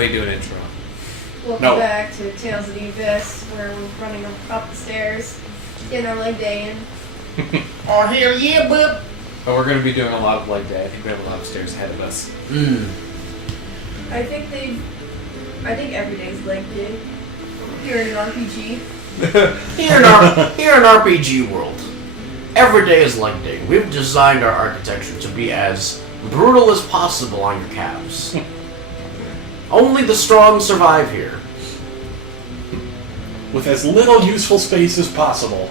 somebody do an intro. Welcome back to Tales of the Abyss, where we're running up the stairs, getting our leg day in. Oh, hell yeah, bub! But we're going to be doing a lot of leg day. I think we have a lot of stairs ahead of us. I think every day's leg day. Here in an RPG. Here in RPG world, every day is leg day. We've designed our architecture to be as brutal as possible on your calves. Only the strong survive here. With as little useful space as possible.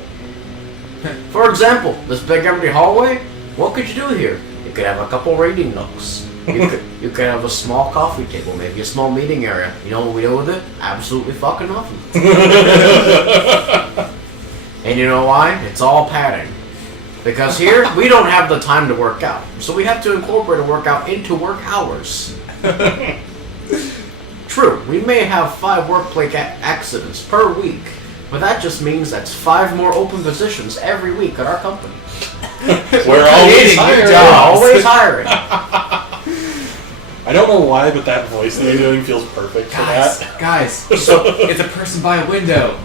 For example, this big empty hallway, what could you do here? You could have a couple reading nooks. You could have a small coffee table, maybe a small meeting area. You know what we do with it? Absolutely fucking nothing. And you know why? It's all padding. Because here, we don't have the time to work out. So we have to incorporate a workout into work hours. True, we may have 5 workplace accidents per week, but that just means that's 5 more open positions every week at our company. We're always hiring. Always hiring. I don't know why, but that voice that you're doing feels perfect for that. Guys, so it's a person by a window.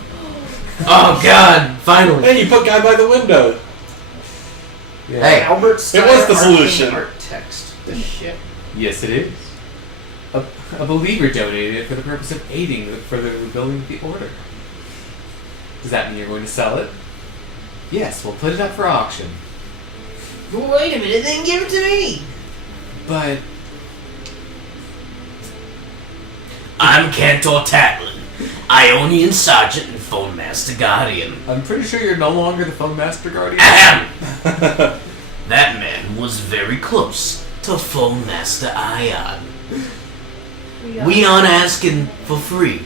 Oh God! Finally. Hey, you put guy by the window. Yeah. Hey, Albert Steiner, It was the solution. Art text. The shit. Yes, it is. A believer donated it for the purpose of aiding for the rebuilding of the order. Does that mean you're going to sell it? Yes, we'll put it up for auction. Well, wait a minute, then give it to me. But I'm Cantor Tatlin, Ionian Sergeant and Phone Master Guardian. I'm pretty sure you're no longer the Phone Master Guardian. Ahem! That man was very close to Phone Master Ion. We aren't asking for free.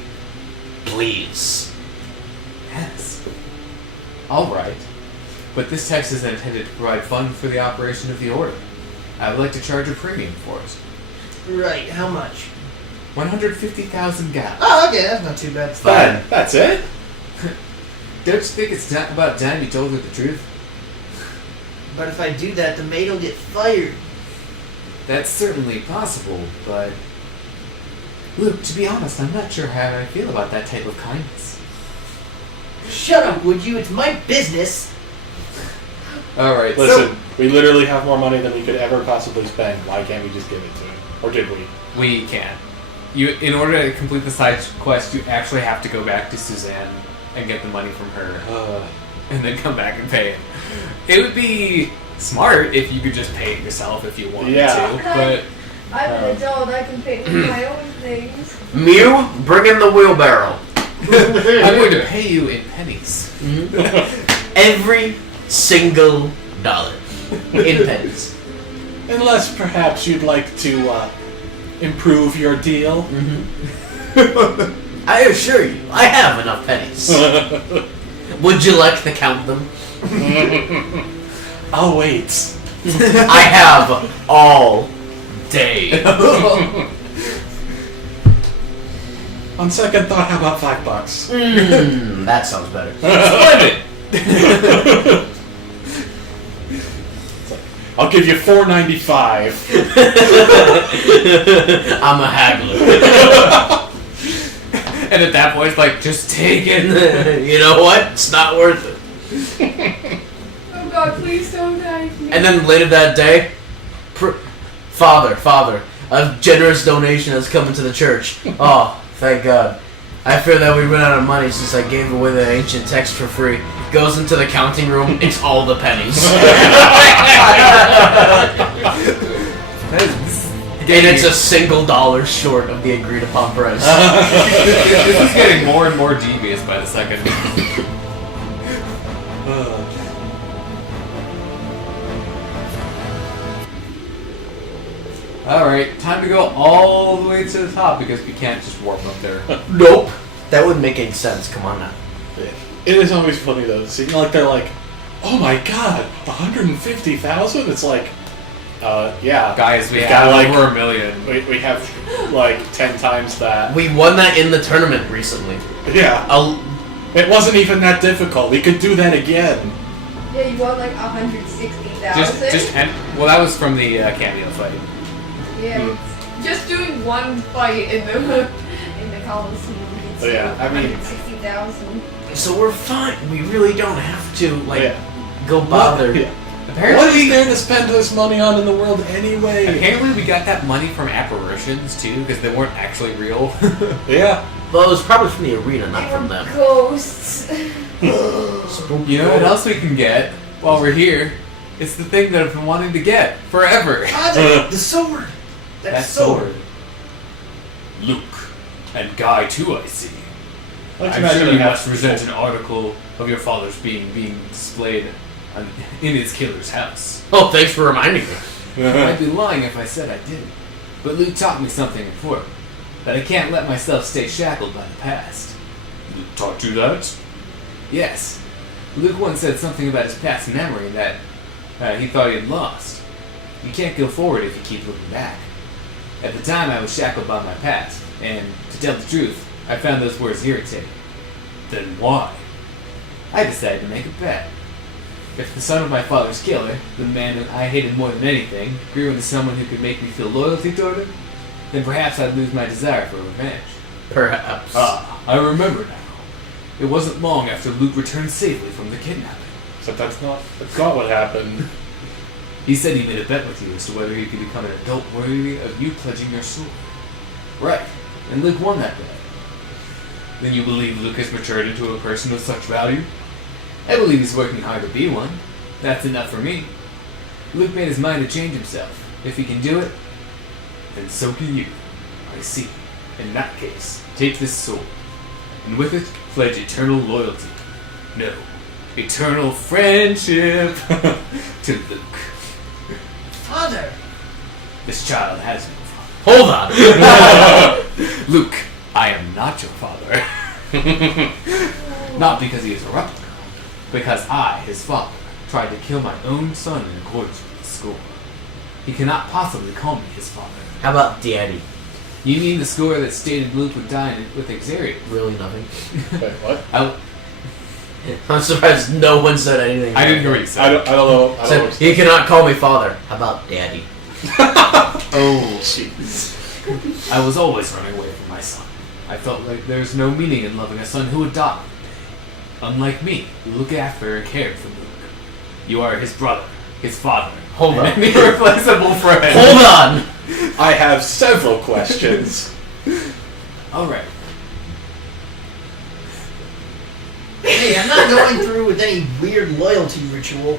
Please. Yes. Alright. But this text is intended to provide funds for the operation of the order. I would like to charge a premium for it. Right, how much? 150,000 gallons. Oh, okay, that's not too bad. Fine. That's it? Don't you think it's about time you told her the truth? But if I do that, the maid will get fired. That's certainly possible, but... Luke, to be honest, I'm not sure how I feel about that type of kindness. Shut up, would you? It's my business. Alright, Listen, we literally have more money than we could ever possibly spend. Why can't we just give it to him? Or did we? We can. In order to complete the side quest, you actually have to go back to Suzanne and get the money from her, and then come back and pay it. It would be smart if you could just pay it yourself if you wanted to, but... I'm an adult, I can pay for my own things. Mew, bring in the wheelbarrow. I'm going to pay you in pennies. Every single dollar. In pennies. Unless perhaps you'd like to improve your deal. I assure you, I have enough pennies. Would you like to count them? I'll wait. I have all day. On second thought, how about $5? That sounds better. Splendid! I'll give you $4.95. I'm a haggler. And at that point, it's like, just take it. You know what? It's not worth it. Oh God, please don't die. And then later that day, Father, a generous donation has come into the church. Oh, thank God. I fear that we ran out of money since I gave away the ancient text for free. Goes into the counting room, it's all the pennies. And it's a single dollar short of the agreed upon price. This is getting more and more devious by the second. Alright, time to go all the way to the top because we can't just warp up there. Nope. That wouldn't make any sense. Come on now. It is always funny though. See, like they're like, "Oh my God, 150,000!" It's like, yeah, Guys, we We've have got, like, over 1 million. we have like 10 times that. We won that in the tournament recently. Yeah, it wasn't even that difficult. We could do that again. Yeah, you want like 160,000. Well, that was from the cameo fight. Yeah. Just doing one fight in the Coliseum gets Oh, yeah, I mean- 160,000. So we're fine. We really don't have to go What? bother. Yeah. What Apparently, is there to spend this money on in the world anyway? apparently we got that money from apparitions too, because they weren't actually real. Yeah. Well, it was probably from the arena, not They from were them. ghosts. You know what else we can get while we're here? It's the thing that I've been wanting to get forever. Father, the sword. That sword. Luke. And Guy too, I see. I'm sure you must resent an article of your father's being displayed in his killer's house. Oh, thanks for reminding me. I'd be lying if I said I didn't. But Luke taught me something important. That I can't let myself stay shackled by the past. Luke taught you that? Yes. Luke once said something about his past memory that he thought he had lost. You can't go forward if you keep looking back. At the time, I was shackled by my past, and to tell the truth, I found those words irritating. Then why? I decided to make a bet. If the son of my father's killer, the man who I hated more than anything, grew into someone who could make me feel loyalty toward him, then perhaps I'd lose my desire for revenge. Perhaps. Ah, I remember now. It wasn't long after Luke returned safely from the kidnapping. But that's not what happened. He said he made a bet with you as to whether he could become an adult worthy of you pledging your soul. Right, and Luke won that bet. Then you believe Luke has matured into a person of such value? I believe he's working hard to be one. That's enough for me. Luke made his mind to change himself. If he can do it, then so can you. I see. In that case, take this sword, and with it, pledge eternal loyalty. No, eternal friendship to Luke. Father. This child has no father. Hold on. Luke, I am not your father. Not because he is a replica, because I, his father, tried to kill my own son in accordance with the score. He cannot possibly call me his father. How about Daddy? You mean the score that stated Luke would die with Xerius? Really nothing. Wait, what? I'm surprised no one said anything. I didn't hear what you I said. don't know. I don't know. Said, he cannot call me father. How about Daddy? Oh, jeez. I was always running away from my son. I felt like there's no meaning in loving a son who would die. Unlike me, you look after and care for Luke. You are his brother, his father. Hold on. An irreplaceable friend. Hold on! I have several questions. Alright. Hey, I'm not going through with any weird loyalty ritual.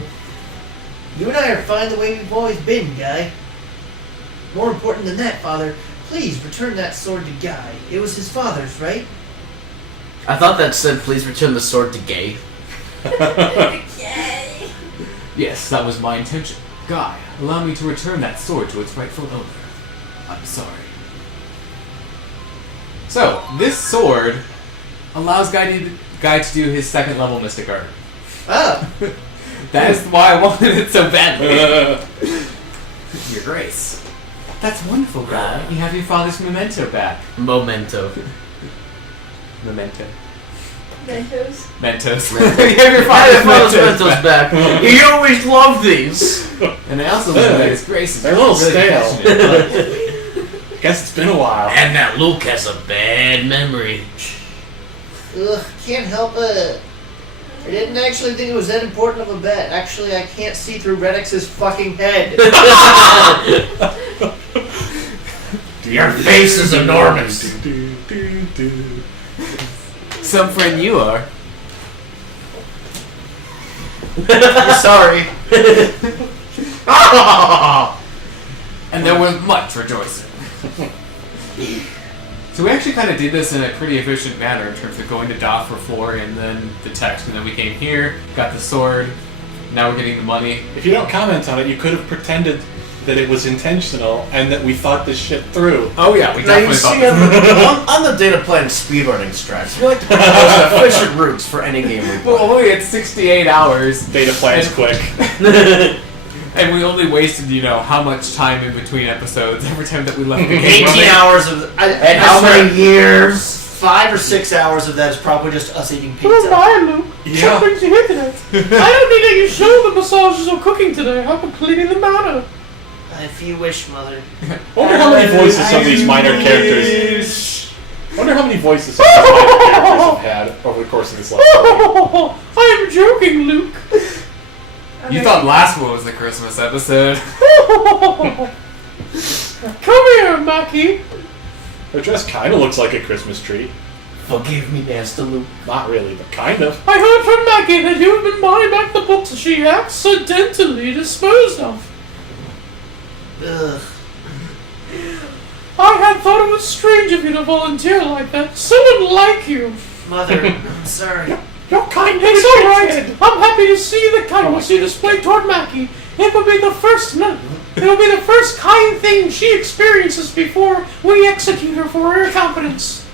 You and I are fine the way we've always been, Guy. More important than that, Father, please return that sword to Guy. It was his father's, right? I thought that said, please return the sword to Gay. Yay! Yes, that was my intention. Guy, allow me to return that sword to its rightful owner. I'm sorry. So, this sword allows Guy to do his second level Mystic Art. Oh, That is why I wanted it so badly. Your Grace. That's wonderful, Guy. You have your father's memento back. Memento. Memento. Mentos. Mentos. Mentos. You have your I father's have mementos Mementos back. back. He always loved these. And I also learned that his Grace is They're a little really stale. passionate. Guess it's been a while. And that Luke has a bad memory. ugh, can't help it. I didn't actually think it was that important of a bet. Actually, I can't see through Redix's fucking head. Your face is enormous. Some friend you are. Sorry. And there was much rejoicing. So we actually kind of did this in a pretty efficient manner in terms of going to DOF for 4 and then the text, and then we came here, got the sword, now we're getting the money. If you don't comment on it, you could have pretended that it was intentional and that we thought this shit through. Oh yeah, we Now you definitely see, thought on the data plan speedrunning strats, we like to pick the most efficient routes for any game we play. well, only had 68 hours. Data plan's quick. And we only wasted, how much time in between episodes every time that we left the game. 18 hours of... And how many years? 5 or 6 hours of that is probably just us eating pizza. Luke. Yeah. Brings you here today. I don't need any shoulder massages or cooking today. I've been cleaning the manor. If you wish, Mother. I wonder how many voices some of these minor characters. I wonder how many voices some of these minor characters have had over the course of this life. I'm joking, Luke. You thought last one was the Christmas episode. Come here, Mackie. Her dress kind of looks like a Christmas tree. Forgive me, Master Luke. Not really, but kind of. I heard from Mackie that you have been buying back the books she accidentally disposed of. Ugh. I had thought it was strange of you to volunteer like that. Someone like you. Mother, I'm sorry. Your kindness. It's all right. I'm happy to see the kindness you display toward Mackie. It will be the first. It will be the first kind thing she experiences before we execute her for her incompetence.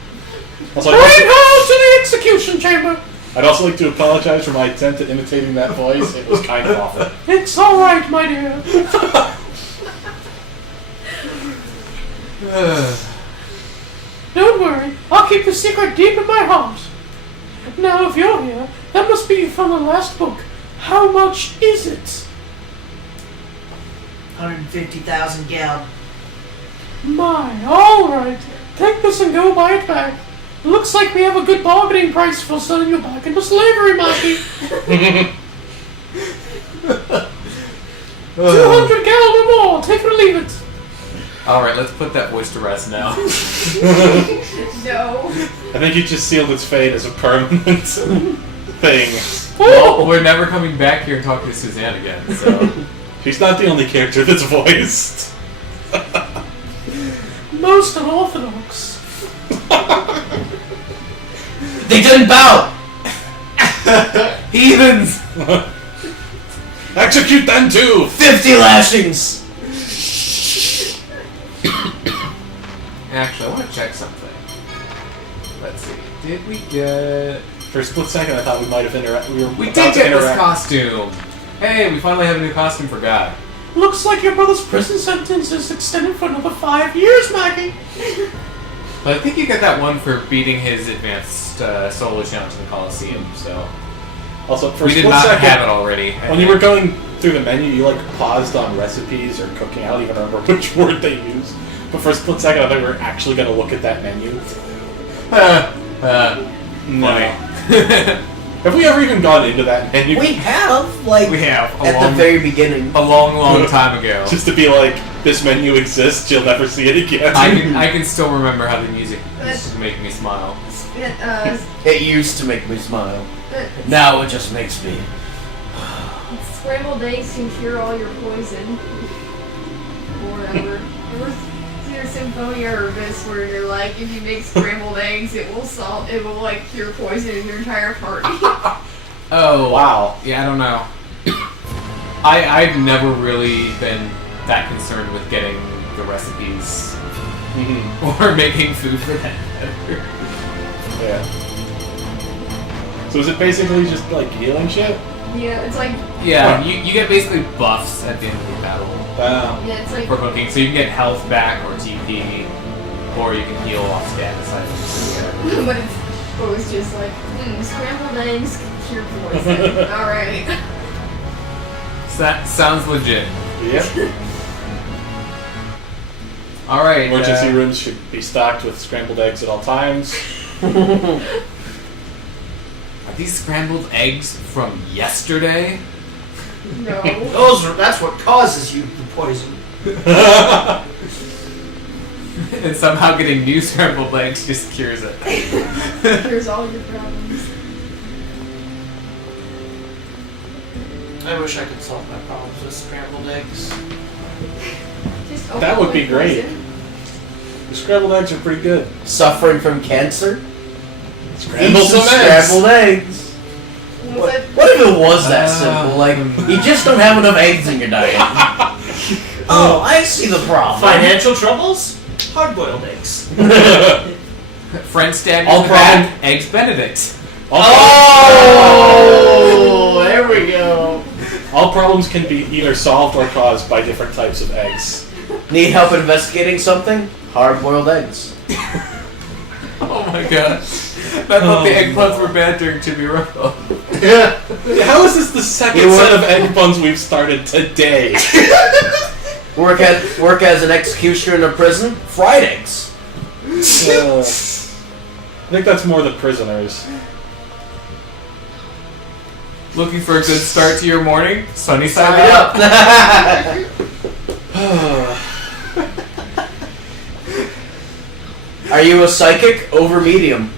Also, Bring her to the execution chamber. I'd also like to apologize for my attempt at imitating that voice. It was kind of awful. It's all right, my dear. Don't worry. I'll keep the secret deep in my heart. Now, if you're here, that must be from the last book. How much is it? 150,000 gal. My, all right. Take this and go buy it back. Looks like we have a good bargaining price for selling you back into slavery, Mackie. 200 gal or more. Take it or leave it. Alright, let's put that voice to rest now. No. I think you just sealed its fate as a permanent thing. Well, we're never coming back here and talking to Suzanne again, so... She's not the only character that's voiced. Most unorthodox. They didn't bow. Heathens! Execute them too! 50 lashings. Actually, I want to check something. Let's see. Did we get... For a split second, I thought we might have interacted. We did get this costume! Hey, we finally have a new costume for Guy. Looks like your brother's prison sentence is extended for another 5 years, Mackie. But I think you got that one for beating his advanced solo challenge in the Coliseum, so... Also, for We a did split not second, have it already. when you were going through the menu, you like paused on recipes or cooking. I don't even remember which word they used. But for a split second, I thought we were actually going to look at that menu. Funny. Have we ever even gone into that menu? We have, like, We have. at the very beginning. A long, long time ago. Just to be like, this menu exists, you'll never see it again. I can still remember how the music used to make me smile. It used to make me smile. Now it just makes me. Scrambled eggs can cure all your poison. Or whatever. It was either Symphonia or this where you're like, if you make scrambled eggs, it will like cure poison in your entire party. Oh. Wow. Yeah, I don't know. I've never really been that concerned with getting the recipes or making food for that matter. Yeah. So is it basically just like healing shit? Yeah, it's like Yeah, you get basically buffs at the end of your battle Wow. yeah, it's like for cooking. So you can get health back or TP, or you can heal off status items. but it's always just like, scrambled eggs cure poison. Alright. So that sounds legit. Yep. Alright. Emergency rooms should be stocked with scrambled eggs at all times. Are these scrambled eggs from yesterday? No. That's what causes you the poison. And somehow getting new scrambled eggs just cures it. Cures all your problems. I wish I could solve my problems with scrambled eggs. Just That would be opioid great. poison. The scrambled eggs are pretty good. Suffering from cancer? Scramble Eat some some eggs. scrambled eggs. Was it- What if it was that simple? Like, you just don't have enough eggs in your diet. Oh, I see the problem. Financial troubles? Hard-boiled eggs. Friend stabbed All in the back, eggs Benedict. Oh, there we go. All problems can be either solved or caused by different types of eggs. Need help investigating something? Hard-boiled eggs. Oh my god. I thought the egg puns were bad during Chibi Robo. How is this the second You know set what? of egg puns we've started today? Work as an executioner in a prison. Fried eggs. I think that's more the prisoners. Looking for a good start to your morning? Sunny side Sign up. up. Are you a psychic? Over medium.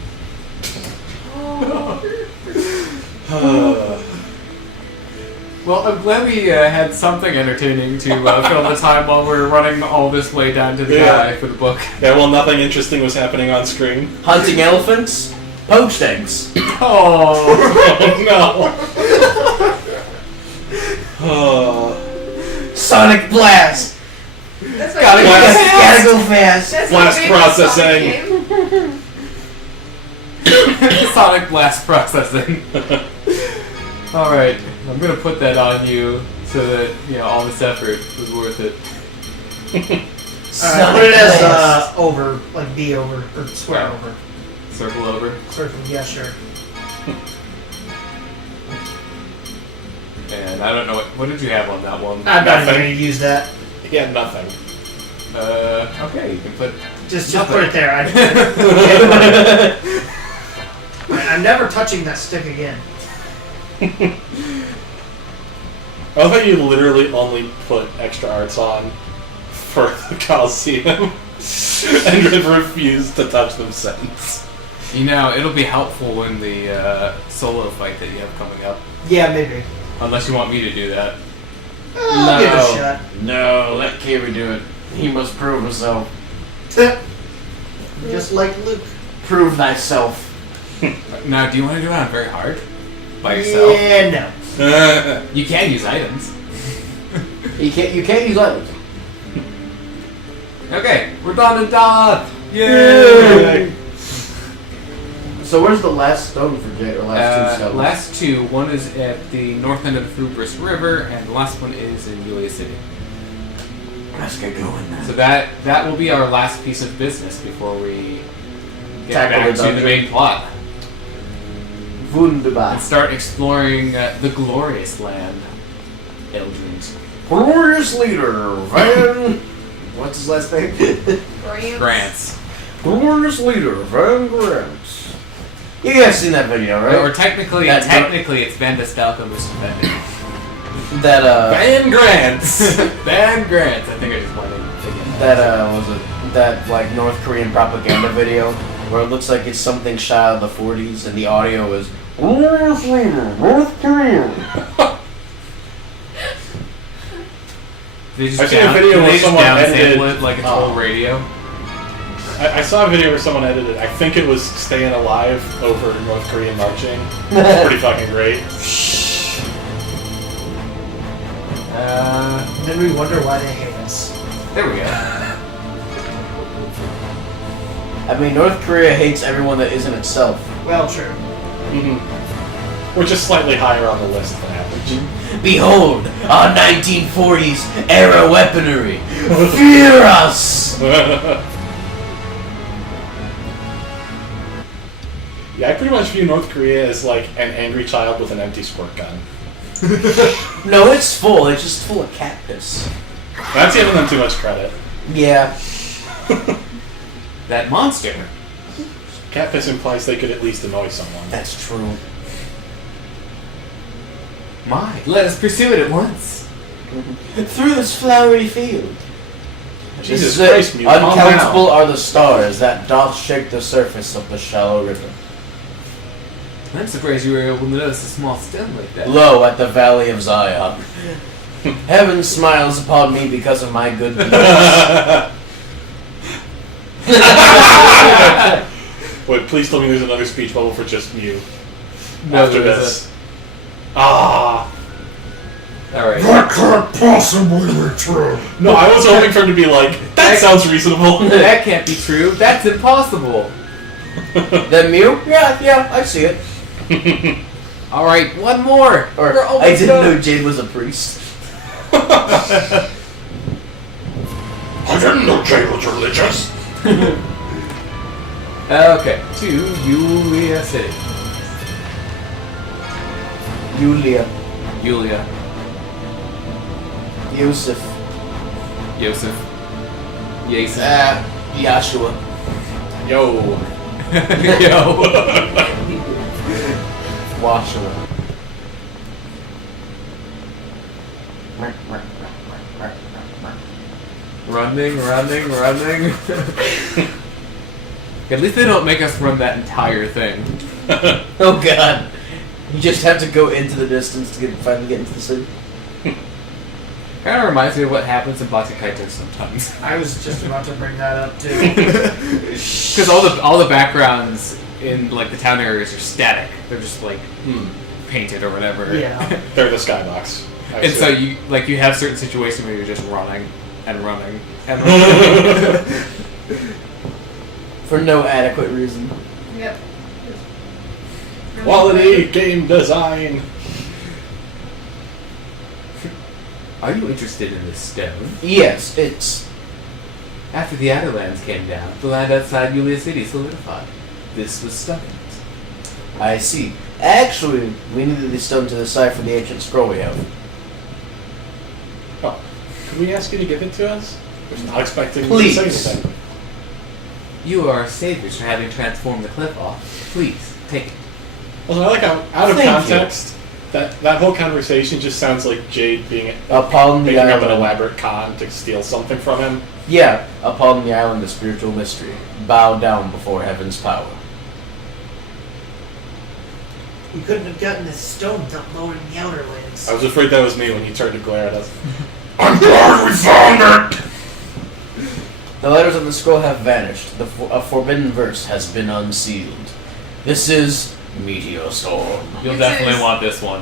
Well, I'm glad we had something entertaining to fill the time while we're running all this way down to the guy for the book. Yeah, well, nothing interesting was happening on screen. Hunting elephants. Poached eggs. Oh. Oh, Sonic blast. That's my Gotta go favorite fast. sound. Gotta go fast. That's Blast my favorite processing. Sonic game. Sonic blast processing. Alright, I'm gonna put that on you so that, all this effort was worth it. Put it as over, like be over, or square Oh. over. Circle over. Circle, yeah, sure. And I don't know, what did you have on that one? I'm not Nothing. going to use that. yeah, nothing. Okay, you can put... Just Nothing. put it there. I'm never touching that stick again. I love how you literally only put extra arts on for the Coliseum and refused to touch them since. it'll be helpful in the solo fight that you have coming up. Yeah, maybe. Unless you want me to do that. I'll give it a shot. No, let Kiri do it. He must prove himself. Just like Luke. Prove thyself. Now, do you want to do it on very hard? By yourself? Yeah, no. You can use items. You can't use items. Okay, we're done and done! Yay! So where's the last stone for Jay? Or last two stones? Last two. One is at the north end of the Fubris River, and the last one is in Yulia City. Let's get going now. So that will be our last piece of business before we get Tackle back the to the main dungeon. plot Wunderbar. and start exploring the glorious land, Eldrant. Glorious leader, Van. What's his last name? Grants. Grants. Glorious leader, Van Grants. You guys seen that video, right? Or technically That- it's Van Destalco Suspended. That Van Grants! Van Grants! I think I just went in again. that like North Korean propaganda video where it looks like it's something shot of the 40s and the audio is Glorious leader, North Korea. They just I've seen a video do where they just someone downsample edited- it like it's old radio. I saw a video where someone edited. I think it was "Staying Alive" over North Korean marching. It's pretty fucking great. Then we wonder why they hate us. There we go. I mean, North Korea hates everyone that isn't itself. Well, true. Mm-hmm. We're just slightly higher on the list than average. Behold, our 1940s era weaponry. Fear us! Yeah, I pretty much view North Korea as like an angry child with an empty squirt gun. No, it's full. It's just full of cat piss. That's giving them too much credit. Yeah. That monster. Cat piss implies they could at least annoy someone. That's true. My, let us pursue it at once. Through this flowery field. Jesus This is Christ, it. Mew, calm Uncountable down. are the stars that doth shake the surface of the shallow river. I'm surprised you were able to notice a small stone like that. Low at the valley of Zion. Heaven smiles upon me because of my good deeds. Wait, please tell me there's another speech bubble for just Mew. No, After there this. Ah. Alright. That can't possibly be true. No, I was hoping for him to be like, that sounds reasonable. That can't be true. That's impossible. Then Mew? Yeah, I see it. Alright, one more. Or We're I almost didn't done. know Jade was a priest. I didn't know Jay was religious. Okay, to Yulia City. Yulia. Yulia. Yusuf. Yosef. Yason. Yashua. Yo. Yo. Washua. Running. At least they don't make us run that entire thing. Oh god. You just have to go into the distance to finally get into the city. Kind of reminds me of what happens in Batakaito sometimes. I was just about to bring that up too. Because all the backgrounds in like the town areas are static. They're just like painted or whatever. Yeah. They're the skybox. And so you have certain situations where you're just running and running and running. For no adequate reason. Yep. Quality game design. Are you interested in this stone? Yes, it's... After the outer lands came down, the land outside Yulia City solidified. This was stuck in it. I see. Actually, we needed the stone to decipher the ancient scroll we have. Oh, could we ask you to give it to us? I was not expecting Please. you to say anything. You are our saviors for having transformed the cliff off. Please, take it. Also, I like how, out of Thank context, that whole conversation just sounds like Jade being Upon the making up an island... elaborate con to steal something from him. Yeah, upon the island of spiritual mystery. Bow down before heaven's power. We couldn't have gotten this stone without lowering the outer lands. I was afraid that was me when he turned to glare at us. I'm glad we found it! The letters on the scroll have vanished. A forbidden verse has been unsealed. This is Meteor Storm. You'll This definitely is- want this one.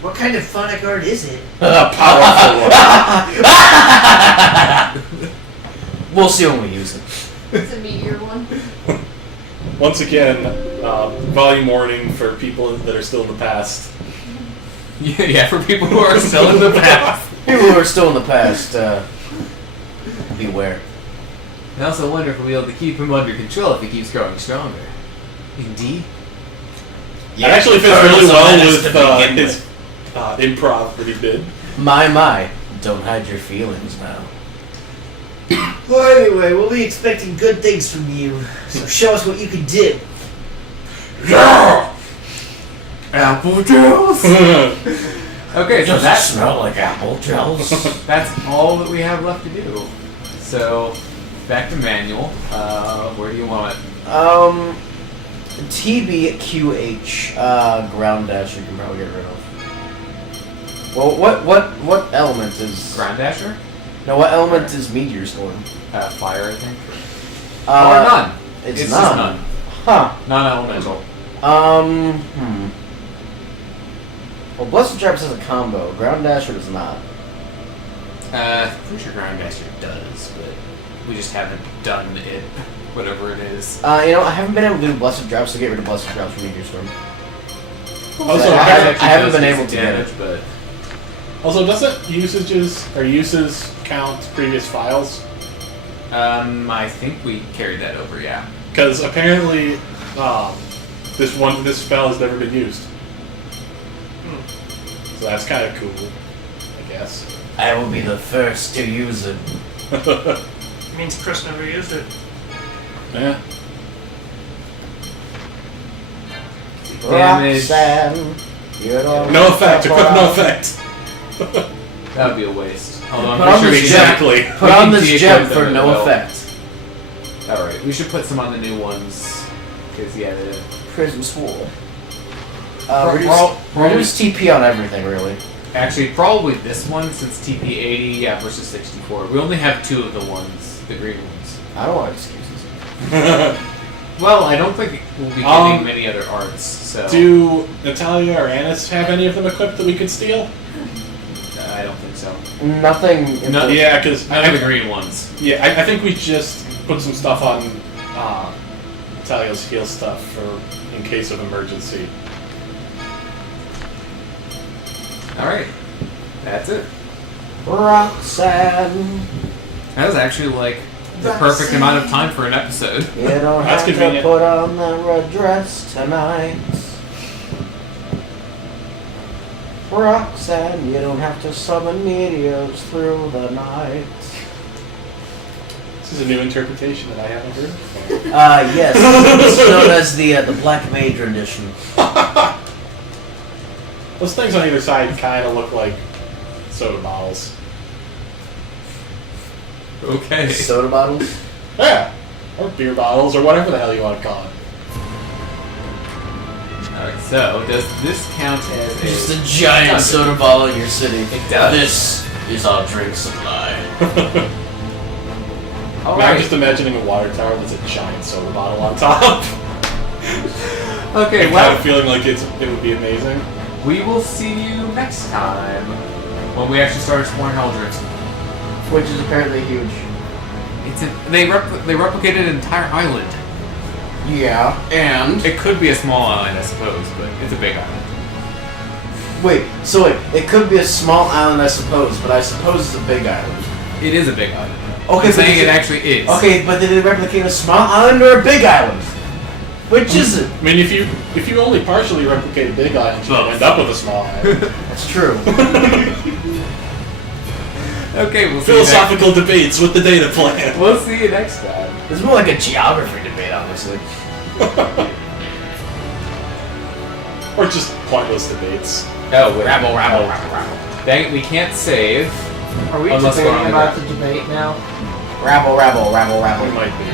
What kind of phonic art is it? Powerful. We'll see when we use it. It's a meteor one. Once again, volume warning for people that are still in the past. Yeah, for people who are still in the past. People who are still in the past, beware. I also wonder if we'll be able to keep him under control if he keeps growing stronger. Indeed. It actually fits really well with his improv that he did. My. Don't hide your feelings now. Well, anyway, we'll be expecting good things from you. So show us what you can do. Yeah! Apple juice! Okay, so Does it that's, smell like apple gels? that's all that we have left to do. So, back to manual. Where do you want it? TBQH, ground dash you can probably get rid of. Well, what element is... Ground Dasher? No, what element is Meteor Storm? Fire, I think. Or none. It's just none. none. Huh. Non-elemental. Well, Blessed Traps has a combo. Ground Dasher does not. Pretty sure Ground Dasher does, but we just haven't done it, whatever it is. I haven't been able to do Blessed Traps to get rid of Blessed Traps from Meteor Storm. Also, I Actually haven't does been do able some to get damage, it. but doesn't uses count previous files? I think we carried that over, yeah. Because apparently, this spell has never been used. So that's kind of cool, I guess. I will be the first to use it. Means Chris never used it. Yeah. Damage. Roxanne, you don't No have effect. to Equip put no on- effect. That would be a waste. Although I'm Put on pretty this sure we Exactly. Put we on can this de-equip gem them for as no well. effect. Alright, we should put some on the new ones. Because, yeah, the... Prism Swole. Pro- Reduce TP on everything, really. Actually, probably this one, since TP 80, yeah, versus 64. We only have two of the ones, the green ones. I don't want excuses. Well, I don't think we'll be getting many other arts, so... Do Natalia or Annis have any of them equipped that we could steal? I don't think so. Nothing. No, Yeah, because None of the green ones. Yeah, I think we just put some stuff on Natalia's heal stuff for in case of emergency. Alright. That's it. Roxanne, That was actually, like, the perfect amount of time for an episode. you don't That's have convenient. to put on the red dress tonight. Roxanne, you don't have to summon meteors through the night. This is a new interpretation that I haven't heard before. Yes. This is known as the Black Mage rendition. Those things on either side kind of look like soda bottles. Okay. Soda bottles? Yeah. Or beer bottles, or whatever the hell you want to call it. Alright, so does this count as Just a a giant Does it? soda bottle in your city. It does. This is our drink supply. I'm Alright. just imagining a water tower that's a giant soda bottle on top. Okay, Kind well, of feeling like it would be amazing. we will see you next time when we actually start exploring Eldrant. Which is apparently huge. They replicated an entire island. Yeah, and... It could be a small island, I suppose, but it's a big island. Wait, it could be a small island, I suppose, but I suppose it's a big island. It is a big island. Okay, I'm saying but it actually is. Okay, but did it replicate a small island or a big island? Which is it? I mean, if you only partially replicate a big island, you Both. end up with a small island. That's true. Okay, we'll see you next. Philosophical debates with the data plan. We'll see you next time. It's more like a geography debate, honestly. Or just pointless debates. Oh, wait. Rabble. Dang it, we can't save. Are we Unless we're on debating the about ground. the debate now? It might be.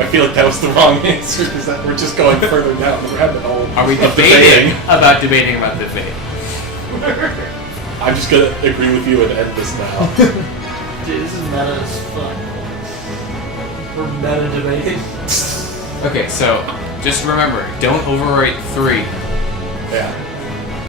I feel like that was the wrong answer because we're just going further down the rabbit hole. Are we of debating about the fate? I'm just gonna agree with you and end this now. Dude, this is meta as fuck. We're meta debating. Okay, so just remember, don't overwrite 3. Yeah.